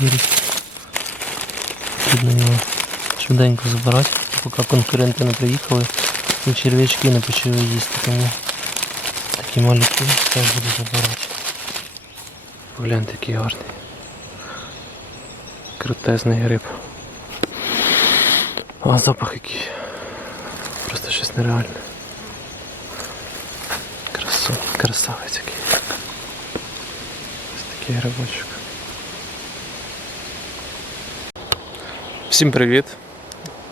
Який. Потрібно його швиденько забирати, поки конкуренти не приїхали і черв'ячки не почали їсти, тому такі малюки теж буду забирати. Погляньте, який гарний. Крутезний гриб. А запах який. Просто щось нереальне. Красу, красавець який. Ось такий грибочок. Всім привіт!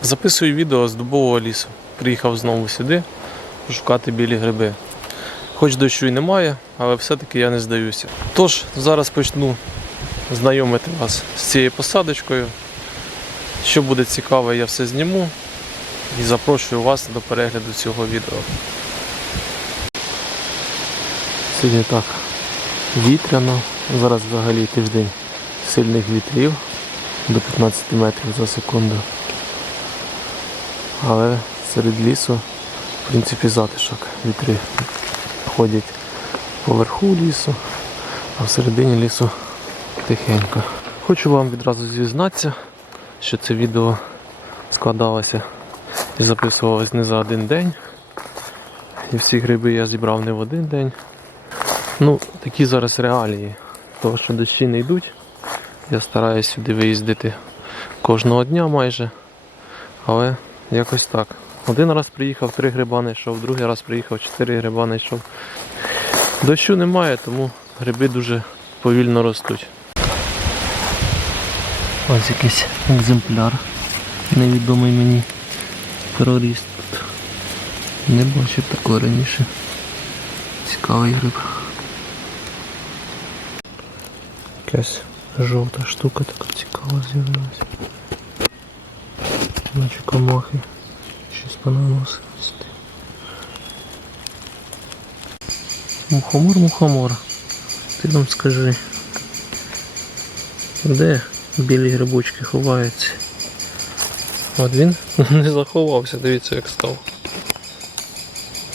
Записую відео з дубового лісу. Приїхав знову сюди шукати білі гриби. Хоч дощу й немає, але все-таки я не здаюся. Тож, зараз почну знайомити вас з цією посадочкою. Що буде цікаве, я все зніму і запрошую вас до перегляду цього відео. Сьогодні так вітряно. Зараз взагалі тиждень сильних вітрів до 15 метрів за секунду. Але серед лісу, в принципі, затишок. Вітри ходять поверху лісу, а всередині лісу тихенько. Хочу вам відразу зізнатися, що це відео складалося і записувалось не за один день. І всі гриби я зібрав не в один день. Ну, такі зараз реалії. Того, що дощі не йдуть. Я стараюсь сюди виїздити кожного дня майже. Але якось так. Один раз приїхав, три гриба знайшов, другий раз приїхав, чотири гриба знайшов. Дощу немає, тому гриби дуже повільно ростуть. Ось якийсь екземпляр. Невідомий мені терорист тут. Не бачив такого раніше. Цікавий гриб. Якась жовта штука така цікава з'явилася. Наче комахи. Щось понаносив. Мухомор, мухомор. Ти нам скажи. Де білі грибочки ховаються? От він не заховався, дивіться як став.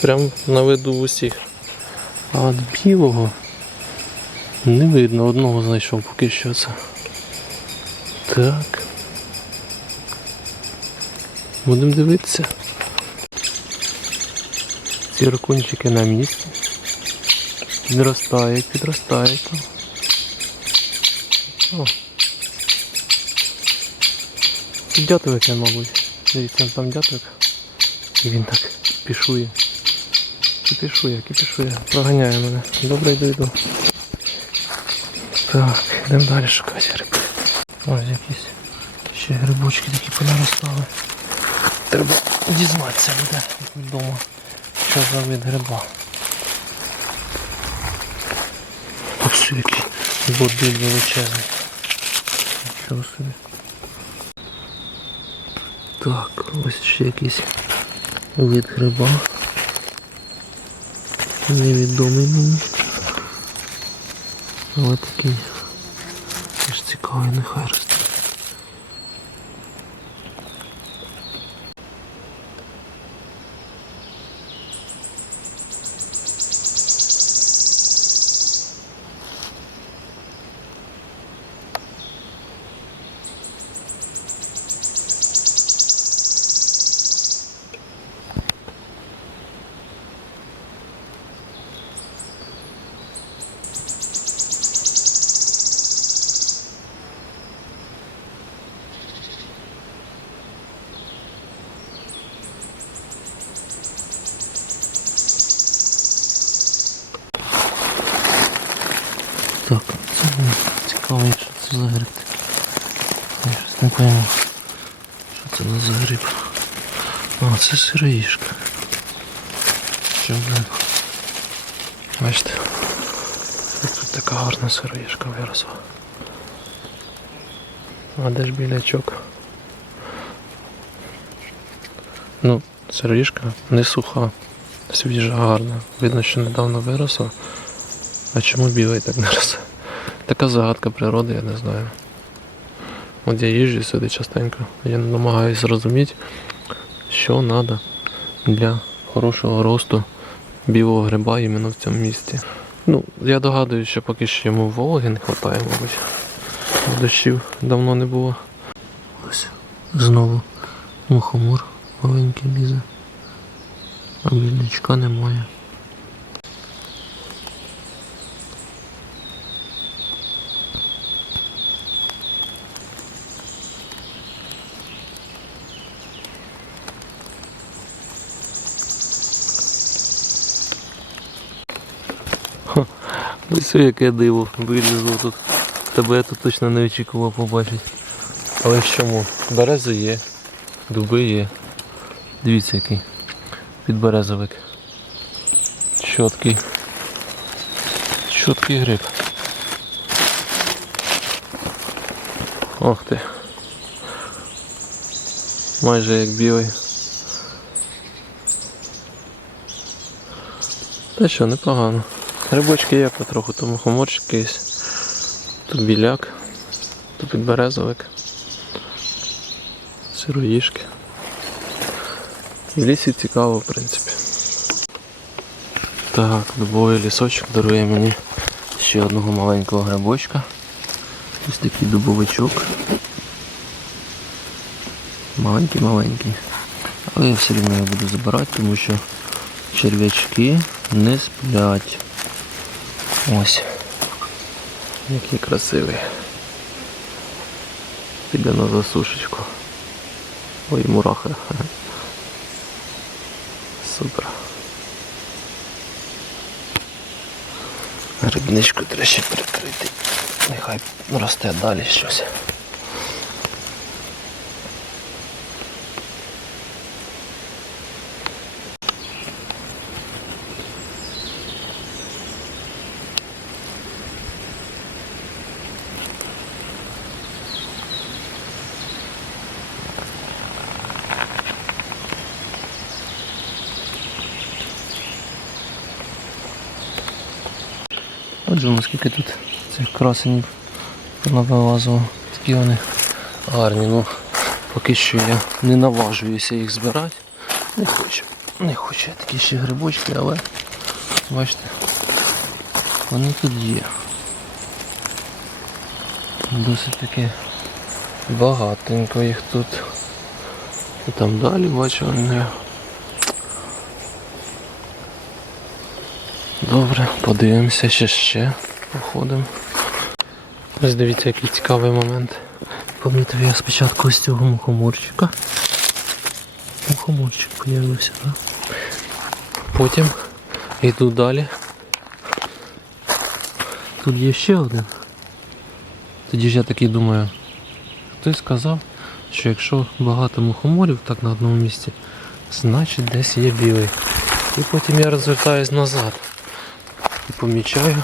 Прям на виду усіх. А от білого не видно, одного знайшов поки що це. Так. Будемо дивитися. Ці ракунчики на місці. Підростають, підростають там. О. Дятливик, я, мабуть. Дивіться, там дятливик. І він так пішує. Кипішує, кипішує. Проганяє мене. Добре йду йду. Так, йдемо далі шукати гриби. Ось якісь ще грибочки такі понаростали. Треба дізнатися буде вдома, що за вид гриба. Ось який бордиль величезний. Нічого собі. Так, ось ще якийсь вид гриба. Невідомий мені. Але такий теж цікавий, нехай росте. Так, це мені цікаво, що це за гриб такий. Пойму. Що це у нас за гриб? А, це сироїшка. Чому? Бачите? Тут така гарна сироїшка виросла. А де ж білячок? Ну, сироїшка не суха, свіжа, гарна. Видно, що недавно виросла. А чому білий так не? Така загадка природи, я не знаю. От я їжджу сюди частенько. Я намагаюся зрозуміти, що треба для хорошого росту білого гриба іменно в цьому місці. Ну, я догадуюсь, що поки що йому вологи не вистачає, мабуть. Дощів давно не було. Ось знову мухомор маленький лізе. А більничка немає. Ось яке диво вилізло тут. Тебе я тут точно не очікував побачити. Але чому? Берези є, дуби є. Дивіться який. Підберезовик. Чіткий. Чіткий гриб. Ох ти. Майже як білий. Та що, непогано. Грибочки є потроху, тому хоморчики є. Тут біляк, тут підберезовик, сироїшки. В лісі цікаво, в принципі. Так, дубовий лісочок дарує мені ще одного маленького грибочка. Ось такий дубовичок. Маленький-маленький. Але я все рівно його буду забирати, тому що черв'ячки не сплять. Ось. Який красивий. Піде на засушечку. Ой, мураха. Супер. Грибничку треба ще прикрити. Нехай росте далі щось. Отже, наскільки тут цих красенів понавилазило. Такі вони гарні, ну поки що я не наважуюся їх збирати. Не хочу. Не хочу такі ще грибочки, але бачите, вони тут є. Досить таки багатенько їх тут. І там далі бачу вони. Добре, подивимося ще ще. Походимо. Ось дивіться, який цікавий момент. Помітив я спочатку ось цього мухоморчика. Мухоморчик появився, так? Потім йду далі. Тут є ще один. Тоді ж я такий думаю, хтось сказав, що якщо багато мухоморів так на одному місці, значить десь є білий. І потім я розвертаюсь назад помічаю.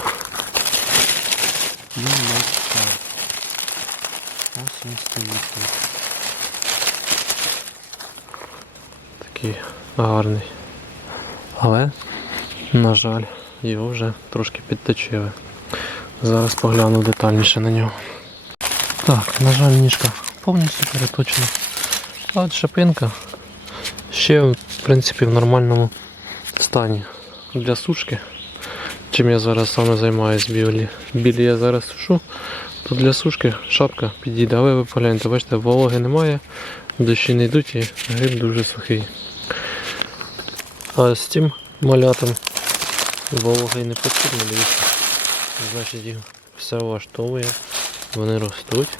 Ну, ось так. Ось він стоїть тут. Такий гарний. Але, на жаль, його вже трошки підточили. Зараз погляну детальніше на нього. Так, на жаль, ніжка повністю переточена. А от шипинка ще, в принципі, в нормальному стані для сушки. Чим я зараз саме займаюсь білі. Білі я зараз сушу, то для сушки шапка підійде. Але ви погляньте, бачите, вологи немає, дощі не йдуть і гриб дуже сухий. А з цим малятом вологи не потрібно, дивіться. Значить їх все влаштовує, вони ростуть.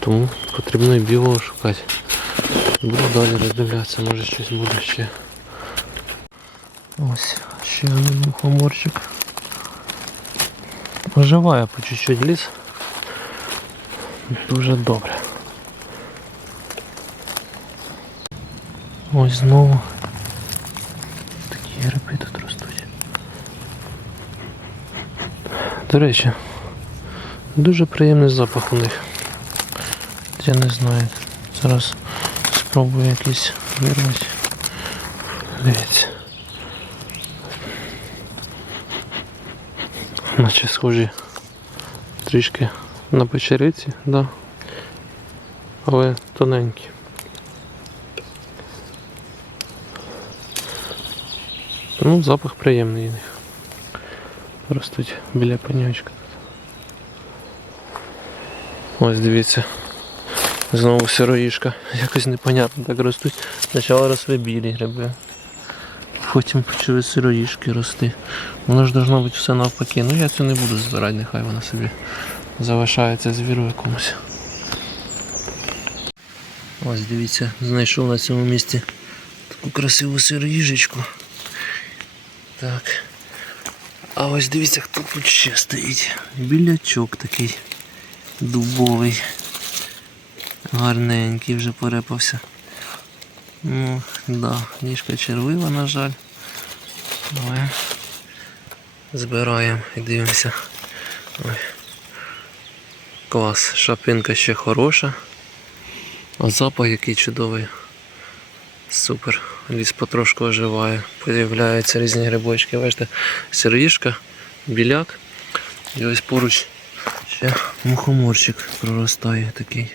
Тому потрібно і білого шукати. Буду далі роздивлятися, може щось буде ще. Ось ще один мухоморчик. Оживає по чуть-чуть ліс. Дуже добре. Ось знову такі гриби тут ростуть. До речі, дуже приємний запах у них. Я не знаю. Зараз спробую якийсь вирвати. Дивіться. Наче схожі трішки на печериці, да. але тоненькі. Ну, запах приємний у них. ростуть біля пеньочка. Ось дивіться. Знову сироїшка. Якось непонятно так ростуть. Спочатку росли білі гриби. Потім почали сироїшки рости. Воно ж должно бути все навпаки. Ну я цю не буду збирати, нехай вона собі залишається звіру якомусь. Ось дивіться, знайшов на цьому місці таку красиву сироїжечку. Так. А ось дивіться, хто тут ще стоїть. Білячок такий дубовий. Гарненький вже порепався. Ну, да, ніжка червива, на жаль. Але збираємо і дивимося. Ой. Клас, шапинка ще хороша. А запах який чудовий. Супер. Ліс потрошку оживає. Появляються різні грибочки. Бачите, сироїшка, біляк. І ось поруч ще мухоморчик проростає такий.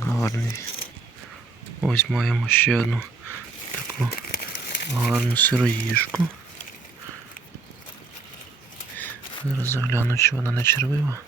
Гарний. Ось маємо ще одну таку гарну сироїжку. Зараз загляну, чи вона не червива.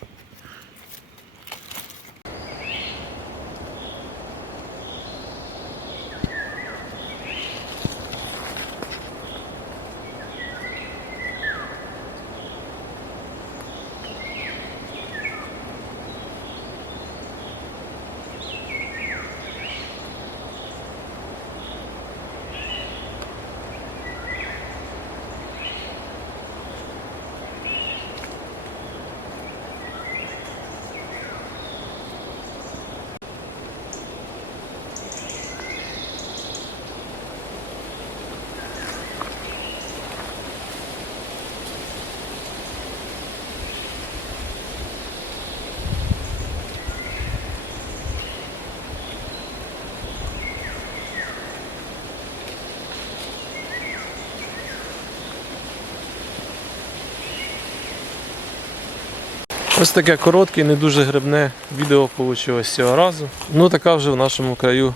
Ось таке коротке, не дуже грибне відео вийшло цього разу. Ну така вже в нашому краю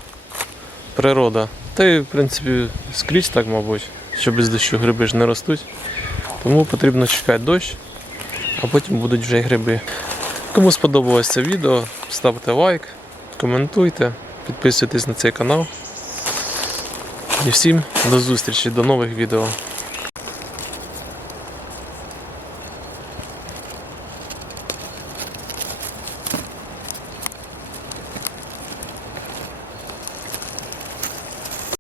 природа. Та й в принципі скрізь так, мабуть, що без дощу гриби ж не ростуть. Тому потрібно чекати дощ, а потім будуть вже й гриби. Кому сподобалось це відео, ставте лайк, коментуйте, підписуйтесь на цей канал. І всім до зустрічі, до нових відео.